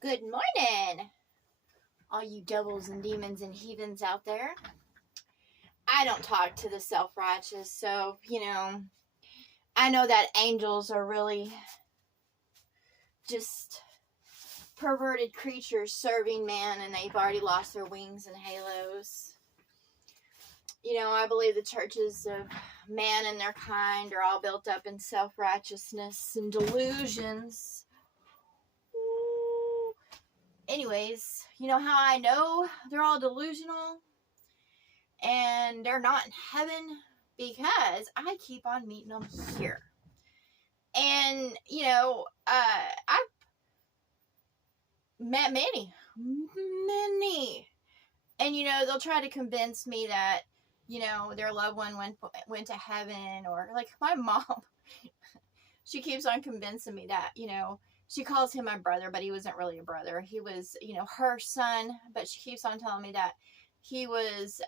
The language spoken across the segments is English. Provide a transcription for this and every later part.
Good morning, all you devils and demons and heathens out there. I don't talk to the self-righteous, so, I know that angels are really just perverted creatures serving man, and they've already lost their wings and halos. I believe the churches of man and their kind are all built up in self-righteousness and delusions. Anyways, you know how I know they're all delusional and they're not in heaven? Because I keep on meeting them here. And, I've met many. And, they'll try to convince me that, their loved one went to heaven, or like my mom. She keeps on convincing me that, she calls him my brother, but he wasn't really a brother. He was, her son, but she keeps on telling me that he was,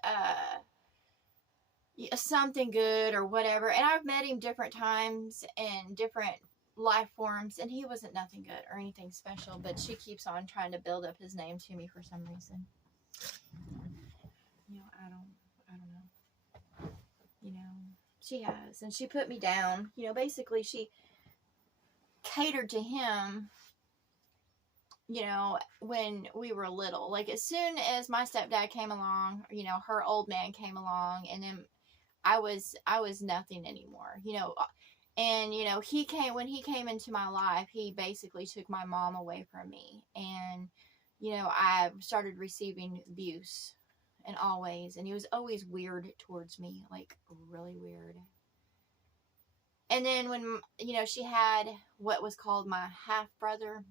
something good or whatever. And I've met him different times in different life forms, and he wasn't nothing good or anything special, but she keeps on trying to build up his name to me for some reason. I don't know. She has, and she put me down. Basically she catered to him, when we were little. Like, as soon as my stepdad came along, her old man came along, and then I was nothing anymore, and when he came into my life, he basically took my mom away from me, and I started receiving abuse in all ways, and he was always weird towards me, like really weird. And then when she had what was called my half brother,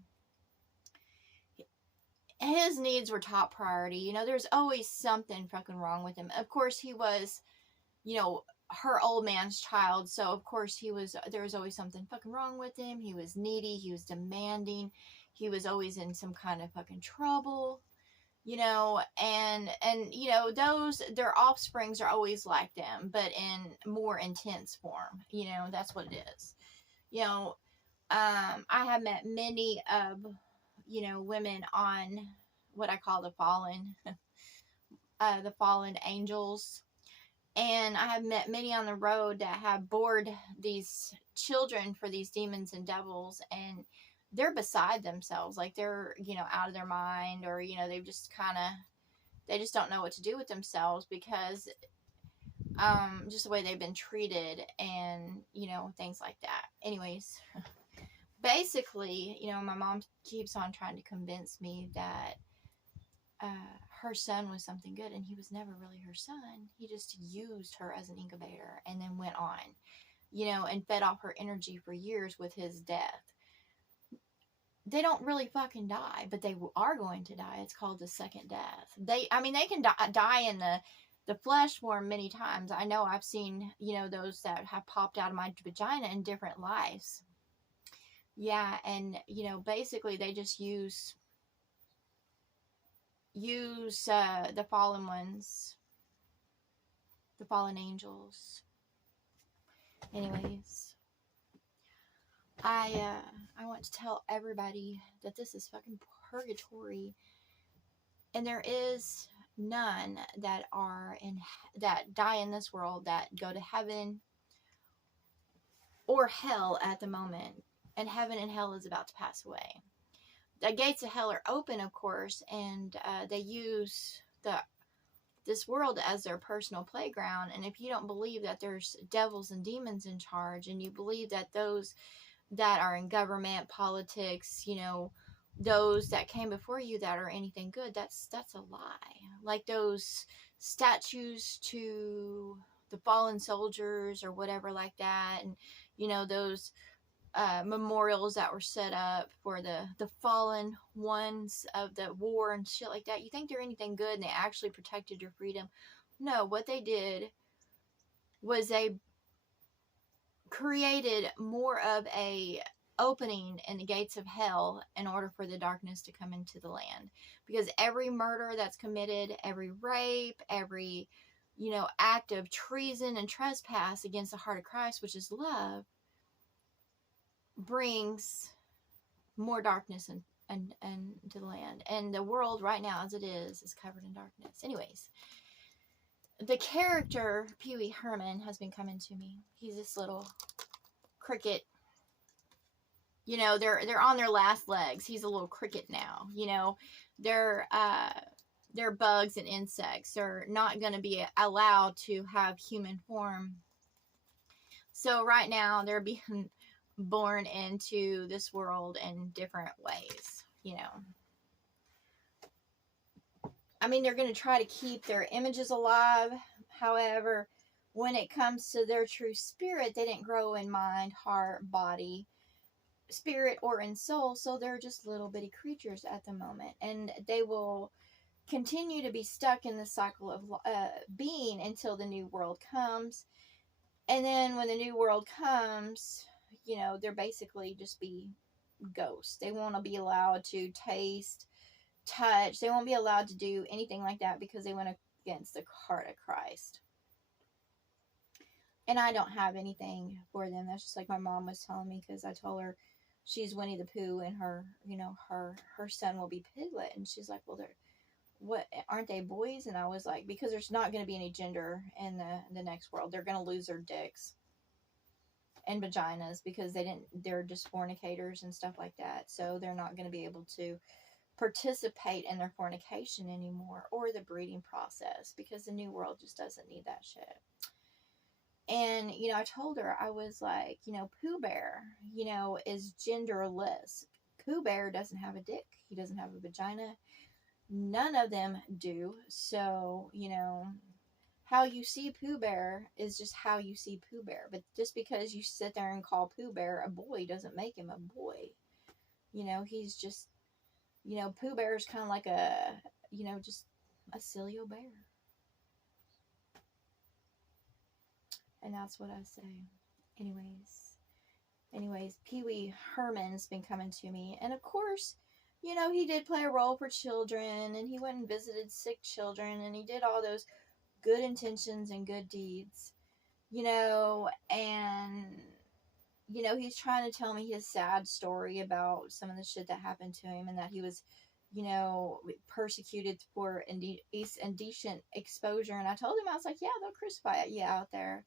his needs were top priority. There's always something fucking wrong with him. Of course, he was, her old man's child. So, of course, there was always something fucking wrong with him. He was needy. He was demanding. He was always in some kind of fucking trouble, and their offsprings are always like them, but in more intense form. That's what it is. I have met many of, women on what I call the fallen angels. And I have met many on the road that have bored these children for these demons and devils, and they're beside themselves. Like, they're, out of their mind, or, they've just they just don't know what to do with themselves, because just the way they've been treated, and, things like that. Anyways, basically, my mom keeps on trying to convince me that her son was something good, and he was never really her son. He just used her as an incubator and then went on, and fed off her energy for years with his death. They don't really fucking die, but they are going to die. It's called the second death. They can die in the flesh form many times. I know I've seen, those that have popped out of my vagina in different lives. Yeah, and, basically they just use the fallen ones, the fallen angels. Anyways, I want to tell everybody that this is fucking purgatory, and there is none that die in this world that go to heaven or hell at the moment, and heaven and hell is about to pass away. The gates of hell are open, of course, and they use this world as their personal playground. And if you don't believe that there's devils and demons in charge, and you believe that those that are in government, politics, those that came before you that are anything good, that's a lie. Like those statues to the fallen soldiers or whatever like that, and those memorials that were set up for the fallen ones of the war and shit like that. You think they're anything good, and they actually protected your freedom? No, what they did was they created more of a opening in the gates of hell in order for the darkness to come into the land. Because every murder that's committed, every rape, every act of treason and trespass against the heart of Christ, which is love, brings more darkness and to the land. And the world right now as it is covered in darkness. Anyways, the character Pee Wee Herman has been coming to me. He's this little cricket. You know, they're on their last legs. He's a little cricket now. You know, they're bugs and insects. They're not going to be allowed to have human form. So right now they're being born into this world in different ways, you know. I mean, they're going to try to keep their images alive. However, when it comes to their true spirit, they didn't grow in mind, heart, body, spirit, or in soul. So they're just little bitty creatures at the moment. And they will continue to be stuck in the cycle of being until the new world comes. And then when the new world comes, you know, they're basically just be ghosts. They won't be allowed to taste, touch. They won't be allowed to do anything like that because they went against the heart of Christ. And I don't have anything for them. That's just like my mom was telling me, because I told her she's Winnie the Pooh and her, you know, her son will be Piglet. And she's like, well, they're, what, aren't they boys? And I was like, because there's not going to be any gender in the next world. They're going to lose their dicks and vaginas because they're just fornicators and stuff like that. So they're not going to be able to participate in their fornication anymore, or the breeding process, because the new world just doesn't need that shit. And, you know, I told her, I was like, you know, Pooh Bear, you know, is genderless. Pooh Bear doesn't have a dick. He doesn't have a vagina. None of them do. So, you know, how you see Pooh Bear is just how you see Pooh Bear. But just because you sit there and call Pooh Bear a boy doesn't make him a boy. You know, he's just, you know, Pooh Bear is kind of like a, you know, just a silly old bear. And that's what I say. Anyways, Pee Wee Herman's been coming to me. And of course, you know, he did play a role for children, and he went and visited sick children, and he did all those good intentions and good deeds, you know, and, you know, he's trying to tell me his sad story about some of the shit that happened to him, and that he was, you know, persecuted for indecent exposure. And I told him, I was like, yeah, they'll crucify you out there.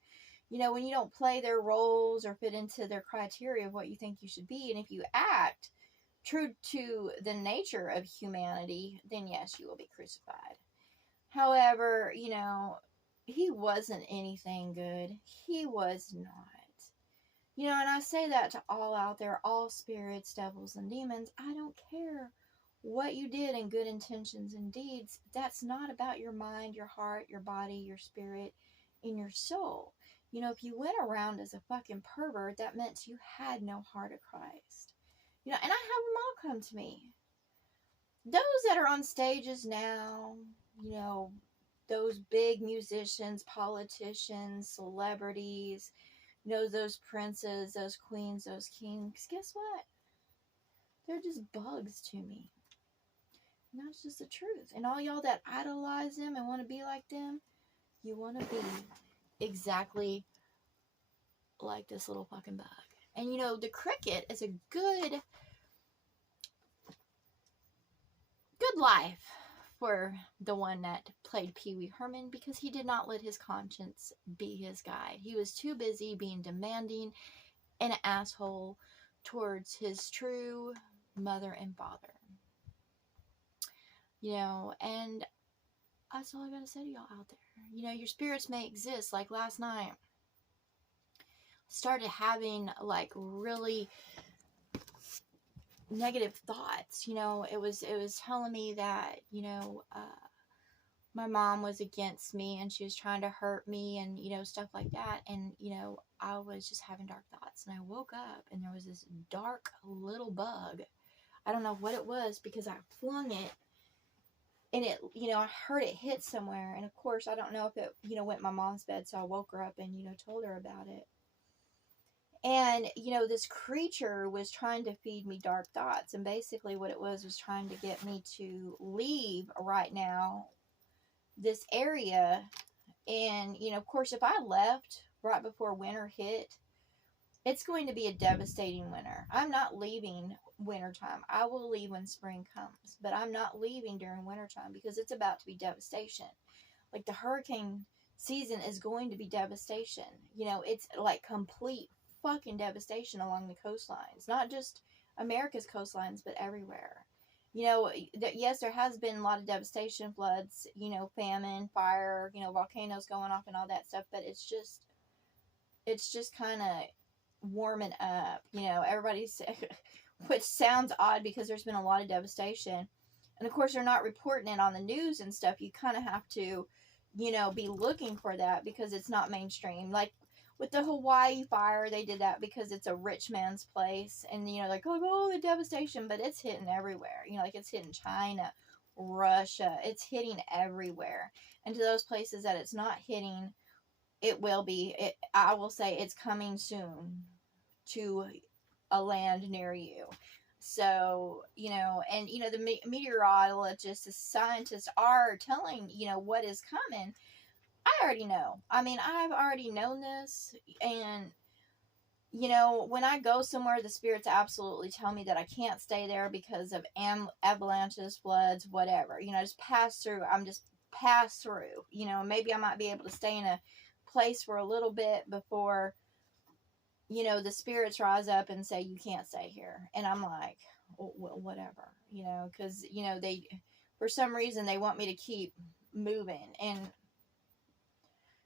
You know, when you don't play their roles or fit into their criteria of what you think you should be, and if you act true to the nature of humanity, then yes, you will be crucified. However, you know, he wasn't anything good. He was not. You know, and I say that to all out there, all spirits, devils, and demons. I don't care what you did in good intentions and deeds. That's not about your mind, your heart, your body, your spirit, and your soul. You know, if you went around as a fucking pervert, that meant you had no heart of Christ. You know, and I have them all come to me. Those that are on stages now, you know, those big musicians, politicians, celebrities, you know, those princes, those queens, those kings, guess what? They're just bugs to me. And that's just the truth. And all y'all that idolize them and want to be like them, you want to be exactly like this little fucking bug. And, you know, the cricket is a good life for the one that played Pee Wee Herman, because he did not let his conscience be his guide. He was too busy being demanding and an asshole towards his true mother and father. You know, and that's all I gotta say to y'all out there. You know, your spirits may exist. Like last night, started having like really negative thoughts. You know, it was telling me that, you know, my mom was against me and she was trying to hurt me and, you know, stuff like that. And, you know, I was just having dark thoughts, and I woke up and there was this dark little bug. I don't know what it was, because I flung it and it, you know, I heard it hit somewhere. And of course, I don't know if it, you know, went in my mom's bed. So I woke her up and, you know, told her about it. And, you know, this creature was trying to feed me dark thoughts. And basically what it was trying to get me to leave right now this area. And, you know, of course, if I left right before winter hit, It's going to be a devastating winter. I'm not leaving wintertime. I will leave when spring comes, but I'm not leaving during wintertime because it's about to be devastation. Like the hurricane season is going to be devastation. You know, it's like complete fucking devastation along the coastlines. Not just America's coastlines, but everywhere. You know, yes, there has been a lot of devastation, floods, you know, famine, fire, you know, volcanoes going off and all that stuff, but it's just kind of warming up. You know, everybody's, which sounds odd because there's been a lot of devastation. And of course, they're not reporting it on the news and stuff. You kind of have to, you know, be looking for that because it's not mainstream. Like with the Hawaii fire, they did that because it's a rich man's place. And, you know, like, oh, the devastation, but it's hitting everywhere. You know, like it's hitting China, Russia. It's hitting everywhere. And to those places that it's not hitting, it will be. I will say it's coming soon to a land near you. So, you know, and, you know, the meteorologists, the scientists are telling, you know, what is coming. I already know. I mean, I've already known this. And, you know, when I go somewhere, the spirits absolutely tell me that I can't stay there because of avalanches, floods, whatever. You know, just pass through. I'm just pass through. You know, maybe I might be able to stay in a place for a little bit before, you know, the spirits rise up and say, you can't stay here. And I'm like, well, whatever, you know, because, you know, they, for some reason, they want me to keep moving. And,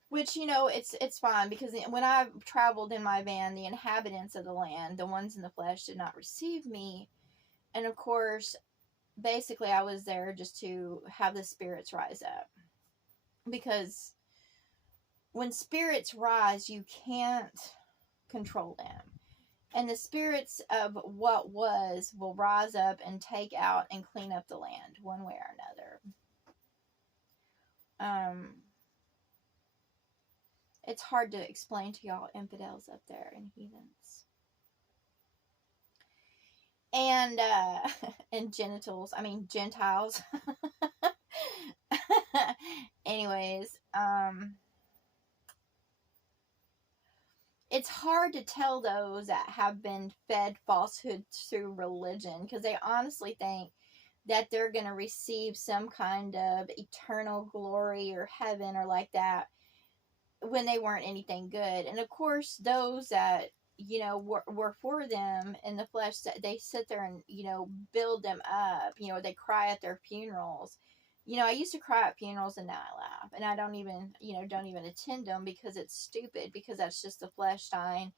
which, you know, it's fine because when I traveled in my van, the inhabitants of the land, the ones in the flesh, did not receive me. And of course, basically, I was there just to have the spirits rise up. Because when spirits rise, you can't control them. And the spirits of what was will rise up and take out and clean up the land one way or another. It's hard to explain to y'all infidels up there and heathens. And, and Gentiles. Anyways, it's hard to tell those that have been fed falsehood through religion because they honestly think that they're going to receive some kind of eternal glory or heaven or like that when they weren't anything good. And of course, those that, you know, were for them in the flesh, they sit there and, you know, build them up. You know, they cry at their funerals. You know, I used to cry at funerals and now I laugh. And I don't even attend them because it's stupid, because that's just the flesh dying.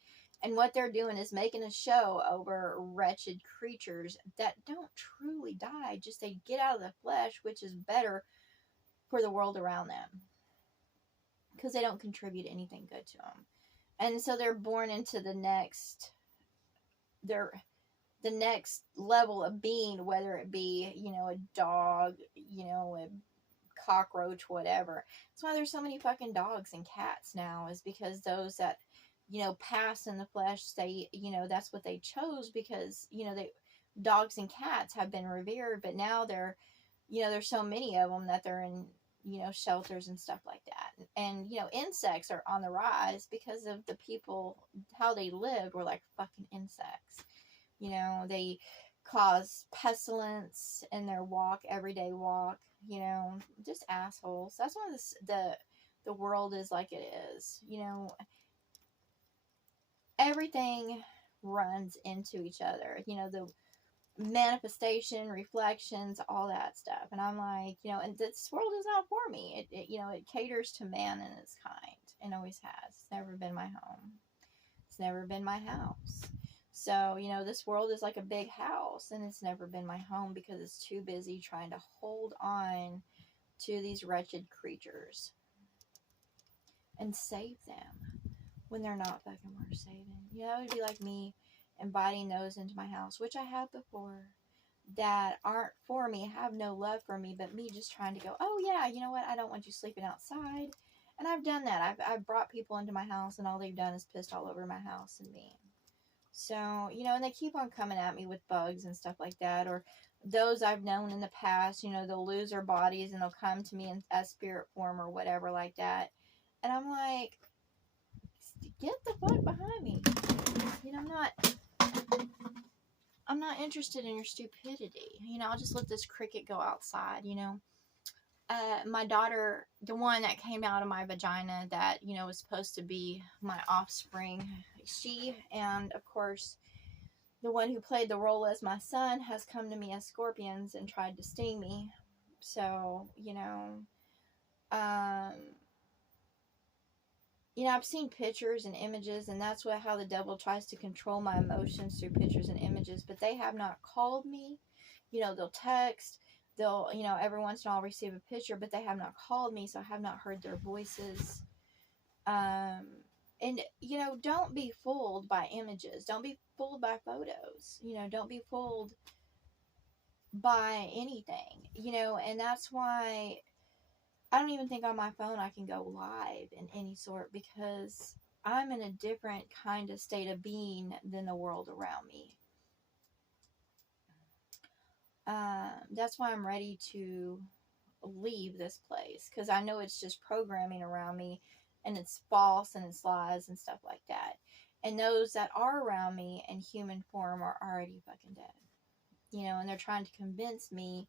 And what they're doing is making a show over wretched creatures that don't truly die. Just they get out of the flesh, which is better for the world around them, because they don't contribute anything good to them. And so they're born into the next level of being, whether it be, you know, a dog, you know, a cockroach, whatever. That's why there's so many fucking dogs and cats now, is because those that, you know, pass in the flesh, they, you know, that's what they chose because, you know, dogs and cats have been revered, but now they're, you know, there's so many of them that they're in, you know, shelters and stuff like that. And, you know, insects are on the rise because of the people, how they lived were like fucking insects. You know, they cause pestilence in their everyday walk, you know, just assholes. That's why the world is like it is. You know, everything runs into each other. You know, the manifestation, reflections, all that stuff. And I'm like, you know, and this world is not for me. It you know, it caters to man and its kind, and always has. It's never been my home. It's never been my house. So, you know, this world is like a big house, and it's never been my home because it's too busy trying to hold on to these wretched creatures and save them when they're not fucking worth saving. You know, it would be like me inviting those into my house, which I have before, that aren't for me, have no love for me, but me just trying to go, oh yeah, you know what, I don't want you sleeping outside. And I've done that. I've brought people into my house, and all they've done is pissed all over my house and me. So, you know, and they keep on coming at me with bugs and stuff like that. Or those I've known in the past, you know, they'll lose their bodies and they'll come to me in a spirit form or whatever like that. And I'm like, get the fuck behind me. You know, I'm not interested in your stupidity. You know, I'll just let this cricket go outside, you know. My daughter, the one that came out of my vagina that, you know, was supposed to be my offspring, she, and of course, the one who played the role as my son has come to me as scorpions and tried to sting me. So, um, I've seen pictures and images, and that's how the devil tries to control my emotions through pictures and images. But they have not called me. You know, they'll text, they'll, every once in a while receive a picture, but they have not called me, so I have not heard their voices. And, don't be fooled by images. Don't be fooled by photos. Don't be fooled by anything, and that's why I don't even think on my phone I can go live in any sort, because I'm in a different kind of state of being than the world around me. That's why I'm ready to leave this place, because I know it's just programming around me, and it's false and it's lies and stuff like that. And those that are around me in human form are already fucking dead. And they're trying to convince me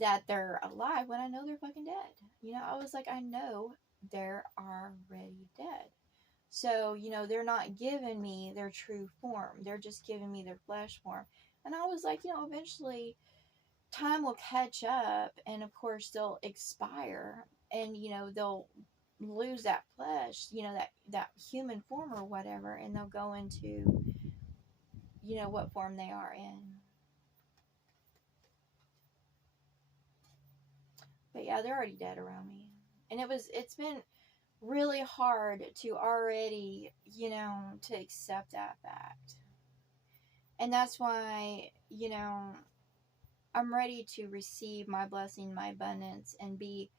that they're alive when I know they're fucking dead. I was like, I know they're already dead. So, they're not giving me their true form. They're just giving me their flesh form. And I was like, eventually time will catch up, and of course they'll expire, and, they'll lose that flesh, that human form or whatever, and they'll go into, what form they are in. But yeah, they're already dead around me. And it's been really hard to already, to accept that fact. And that's why, I'm ready to receive my blessing, my abundance, and be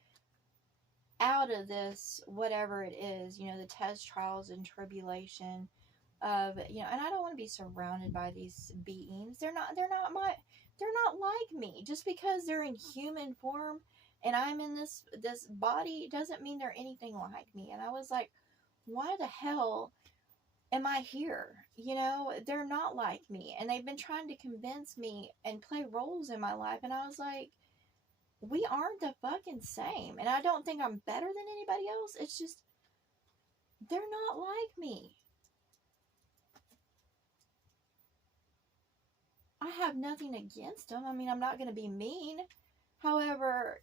out of this, whatever it is, the test, trials, and tribulation of, and I don't want to be surrounded by these beings. They're not like me. Just because they're in human form and I'm in this body doesn't mean they're anything like me. And I was like, why the hell am I here? They're not like me, and they've been trying to convince me and play roles in my life, and I was like, we aren't the fucking same. And I don't think I'm better than anybody else. It's just they're not like me. I have nothing against them. I mean, I'm not going to be mean. However,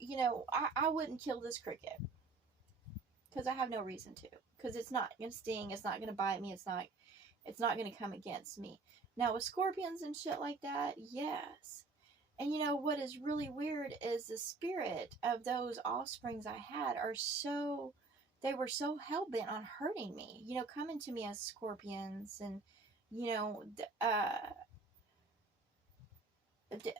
I wouldn't kill this cricket, because I have no reason to. Because it's not going to sting. It's not going to bite me. It's not going to come against me. Now, with scorpions and shit like that, yes. And what is really weird is the spirit of those offsprings I had they were so hell-bent on hurting me, coming to me as scorpions, and, it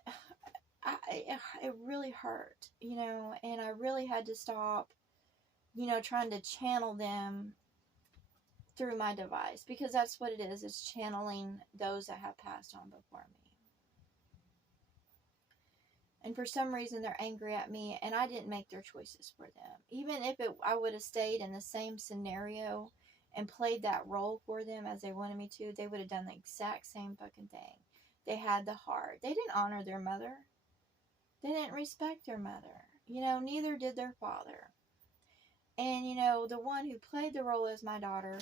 really hurt, and I really had to stop, trying to channel them through my device, because that's what it is. It's channeling those that have passed on before me. And for some reason, they're angry at me, and I didn't make their choices for them. Even if I would have stayed in the same scenario and played that role for them as they wanted me to, they would have done the exact same fucking thing. They had the heart. They didn't honor their mother. They didn't respect their mother. Neither did their father. And, the one who played the role as my daughter,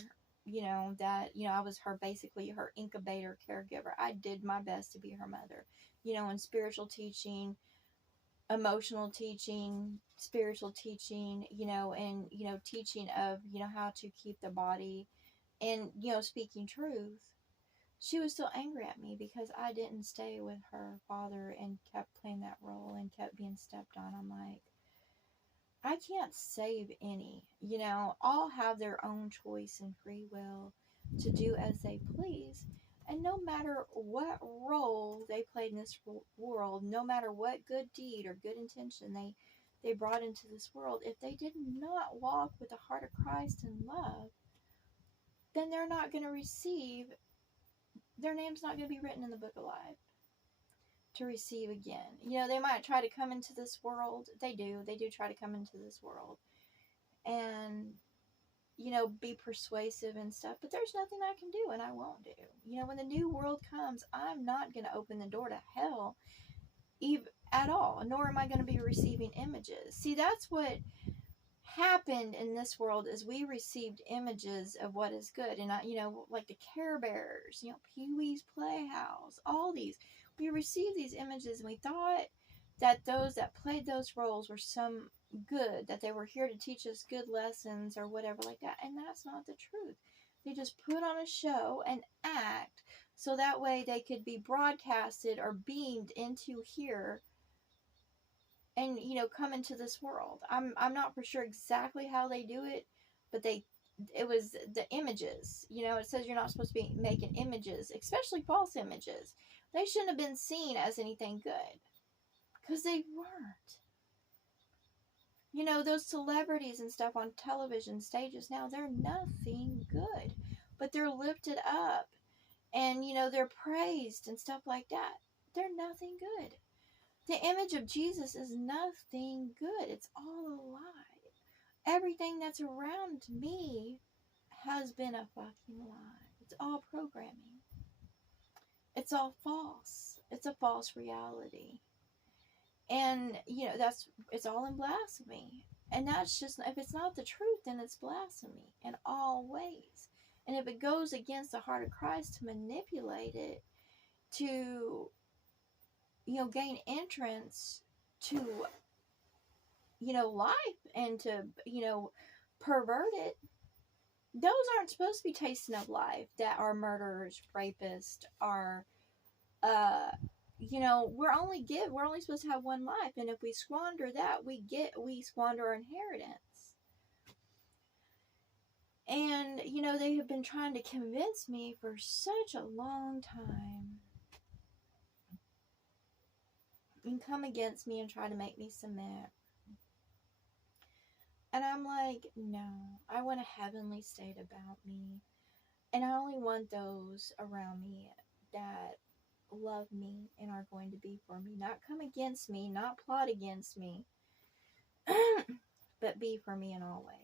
I was basically her incubator caregiver. I did my best to be her mother, in spiritual teaching, emotional teaching, spiritual teaching, and, teaching of, how to keep the body and, speaking truth. She was still angry at me because I didn't stay with her father and kept playing that role and kept being stepped on. I'm like, I can't save any. All have their own choice and free will to do as they please. And no matter what role they played in this world, no matter what good deed or good intention they brought into this world, if they did not walk with the heart of Christ and love, then they're not going to receive, their name's not going to be written in the book of life to receive again. They might try to come into this world. They do try to come into this world. And, be persuasive and stuff, but there's nothing I can do and I won't do. When the new world comes, I'm not going to open the door to hell at all, nor am I going to be receiving images. See, that's what happened in this world is we received images of what is good. And like the Care Bears, Pee-wee's Playhouse, all these, we received these images and we thought that those that played those roles were some good, that they were here to teach us good lessons or whatever like that. And that's not the truth. They just put on a show and act so that way they could be broadcasted or beamed into here and come into this world. I'm not for sure exactly how they do it, but it was the images. It says you're not supposed to be making images, especially false images. They shouldn't have been seen as anything good, because they weren't. Those celebrities and stuff on television stages now, they're nothing good, but they're lifted up and they're praised and stuff like that. They're nothing good. The image of Jesus is nothing good. It's all a lie. Everything that's around me has been a fucking lie. It's all programming. It's all false. It's a false reality. And, it's all in blasphemy. And that's just, if it's not the truth, then it's blasphemy in all ways. And if it goes against the heart of Christ to manipulate it, to gain entrance to, life and to, pervert it, those aren't supposed to be tasting of life that are murderers, rapists, are, we're only supposed to have one life. And if we squander that, we squander our inheritance. And, they have been trying to convince me for such a long time and come against me and try to make me submit. And I'm like, no, I want a heavenly state about me. And I only want those around me that love me and are going to be for me. Not come against me, not plot against me, but be for me in all ways.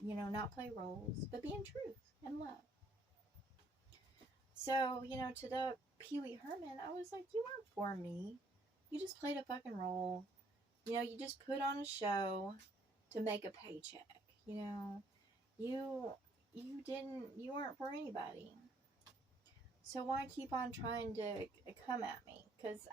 Not play roles, but be in truth and love. So, to the Pee Wee Herman, I was like, you weren't for me. You just played a fucking role. You just put on a show to make a paycheck. You weren't for anybody. So why keep on trying to come at me? Because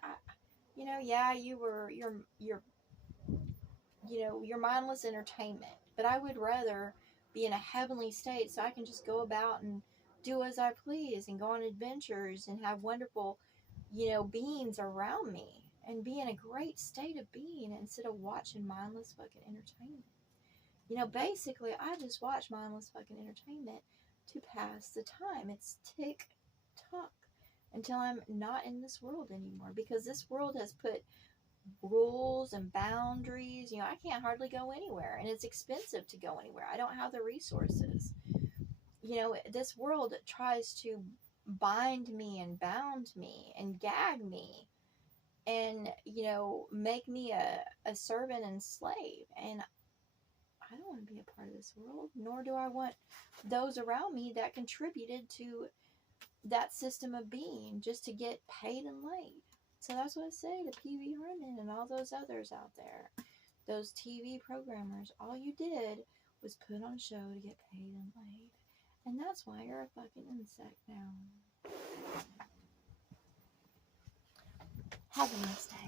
you're mindless entertainment. But I would rather be in a heavenly state so I can just go about and do as I please and go on adventures and have wonderful, beings around me and be in a great state of being instead of watching mindless fucking entertainment. Basically, I just watch mindless fucking entertainment to pass the time. It's tick-tock until I'm not in this world anymore, because this world has put rules and boundaries. I can't hardly go anywhere, and it's expensive to go anywhere. I don't have the resources. This world tries to bind me and bound me and gag me and, make me a servant and slave. And I don't want to be a part of this world, nor do I want those around me that contributed to that system of being just to get paid and laid. So that's what I say to Pee Wee Herman and all those others out there. Those TV programmers, all you did was put on a show to get paid and laid. And that's why you're a fucking insect now. Have a nice day.